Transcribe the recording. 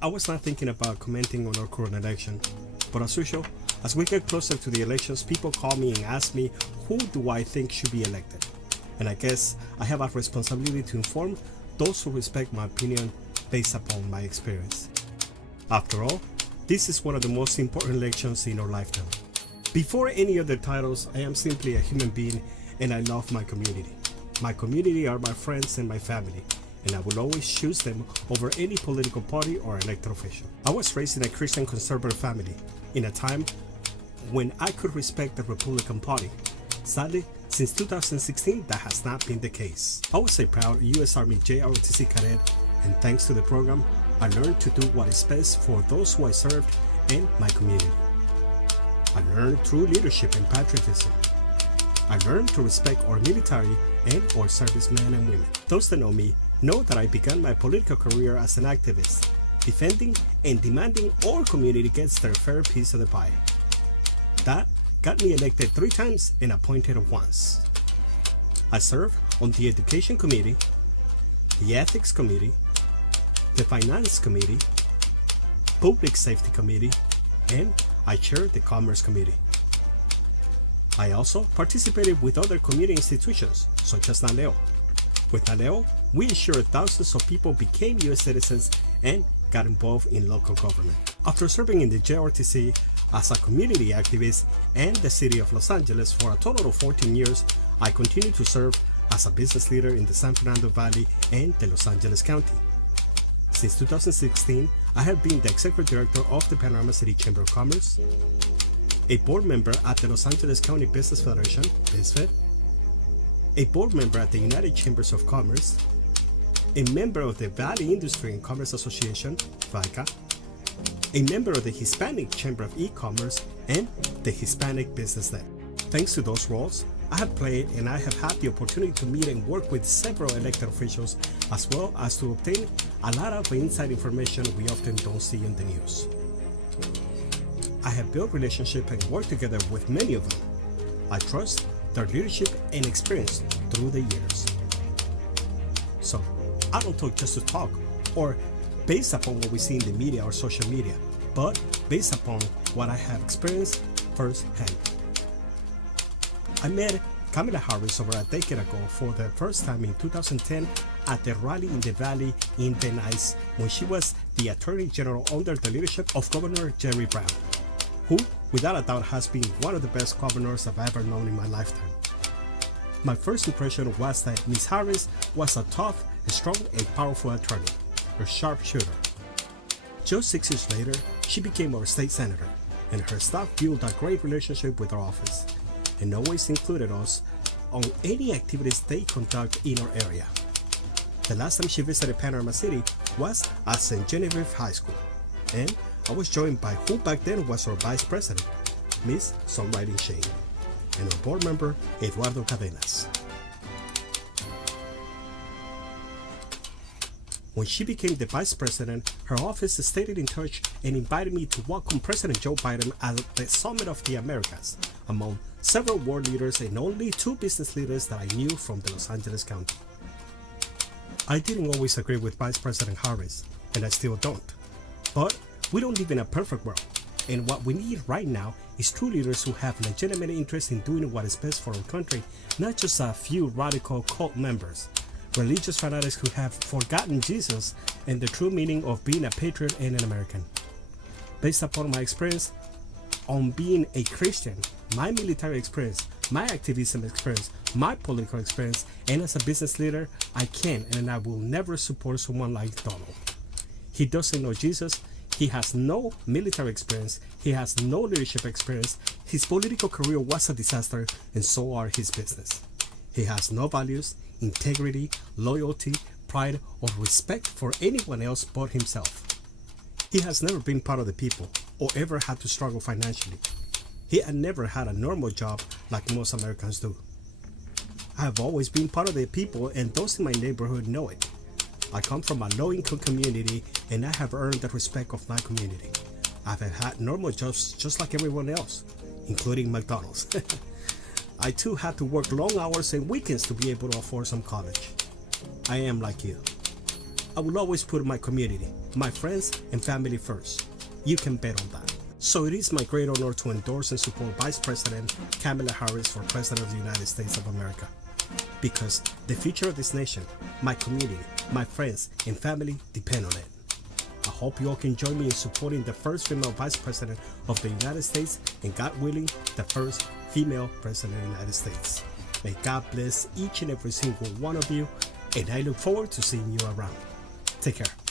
I was not thinking about commenting on our current election, but as usual, as we get closer to the elections, people call me and ask me who do I think should be elected. And I guess I have a responsibility to inform those who respect my opinion based upon my experience. After all, this is one of the most important elections in our lifetime. Before any other titles, I am simply a human being and I love my community. My community are my friends and my family, and I will always choose them over any political party or elected official. I was raised in a Christian conservative family in a time when I could respect the Republican Party. Sadly, since 2016, that has not been the case. I was a proud U.S. Army JROTC cadet, and thanks to the program, I learned to do what is best for those who I served and my community. I learned true leadership and patriotism. I learned to respect our military and our servicemen and women. Those that know me know that I began my political career as an activist, defending and demanding our community gets their fair piece of the pie. That got me elected 3 times and appointed once. I serve on the Education Committee, the Ethics Committee, the Finance Committee, Public Safety Committee, and I chair the Commerce Committee. I also participated with other community institutions, such as NALEO. With NALEO, we ensured thousands of people became U.S. citizens and got involved in local government. After serving in the JRTC as a community activist and the city of Los Angeles for a total of 14 years, I continued to serve as a business leader in the San Fernando Valley and the Los Angeles County. Since 2016, I have been the executive director of the Panorama City Chamber of Commerce, a board member at the Los Angeles County Business Federation, BizFed, a board member at the United Chambers of Commerce, a member of the Valley Industry and Commerce Association, VICA, a member of the Hispanic Chamber of E-Commerce, and the Hispanic Business Net. Thanks to those roles, I have played and I have had the opportunity to meet and work with several elected officials, as well as to obtain a lot of inside information we often don't see in the news. I have built relationships and worked together with many of them. I trust their leadership and experience through the years. So, I don't talk just to talk or based upon what we see in the media or social media, but based upon what I have experienced firsthand. I met Kamala Harris over a decade ago for the first time in 2010 at the rally in the Valley in Venice when she was the Attorney General under the leadership of Governor Jerry Brown, who without a doubt has been one of the best governors I've ever known in my lifetime. My first impression was that Ms. Harris was a tough, strong, and powerful attorney, a sharpshooter. Just 6 years later, she became our state senator, and her staff built a great relationship with our office, and always included us on any activities they conduct in our area. The last time she visited Panorama City was at St. Genevieve High School, and I was joined by who back then was our vice president, Ms. Songwriting Shane, and our board member, Eduardo Cadenas. When she became the vice president, her office stayed in touch and invited me to welcome President Joe Biden at the Summit of the Americas, among several world leaders and only 2 business leaders that I knew from the Los Angeles County. I didn't always agree with Vice President Harris, and I still don't. But we don't live in a perfect world, and what we need right now is true leaders who have legitimate interest in doing what is best for our country, not just a few radical cult members, religious fanatics who have forgotten Jesus and the true meaning of being a patriot and an American. Based upon my experience on being a Christian, my military experience, my activism experience, my political experience, and as a business leader, I can and I will never support someone like Donald. He doesn't know Jesus. He has no military experience, he has no leadership experience, his political career was a disaster, and so are his business. He has no values, integrity, loyalty, pride, or respect for anyone else but himself. He has never been part of the people, or ever had to struggle financially. He had never had a normal job like most Americans do. I have always been part of the people, and those in my neighborhood know it. I come from a low-income community, and I have earned the respect of my community. I've had normal jobs just like everyone else, including McDonald's. I too had to work long hours and weekends to be able to afford some college. I am like you. I will always put my community, my friends and family first. You can bet on that. So it is my great honor to endorse and support Vice President Kamala Harris for President of the United States of America. Because the future of this nation, my community, my friends, and family depend on it. I hope you all can join me in supporting the first female Vice President of the United States and, God willing, the first female President of the United States. May God bless each and every single one of you, and I look forward to seeing you around. Take care.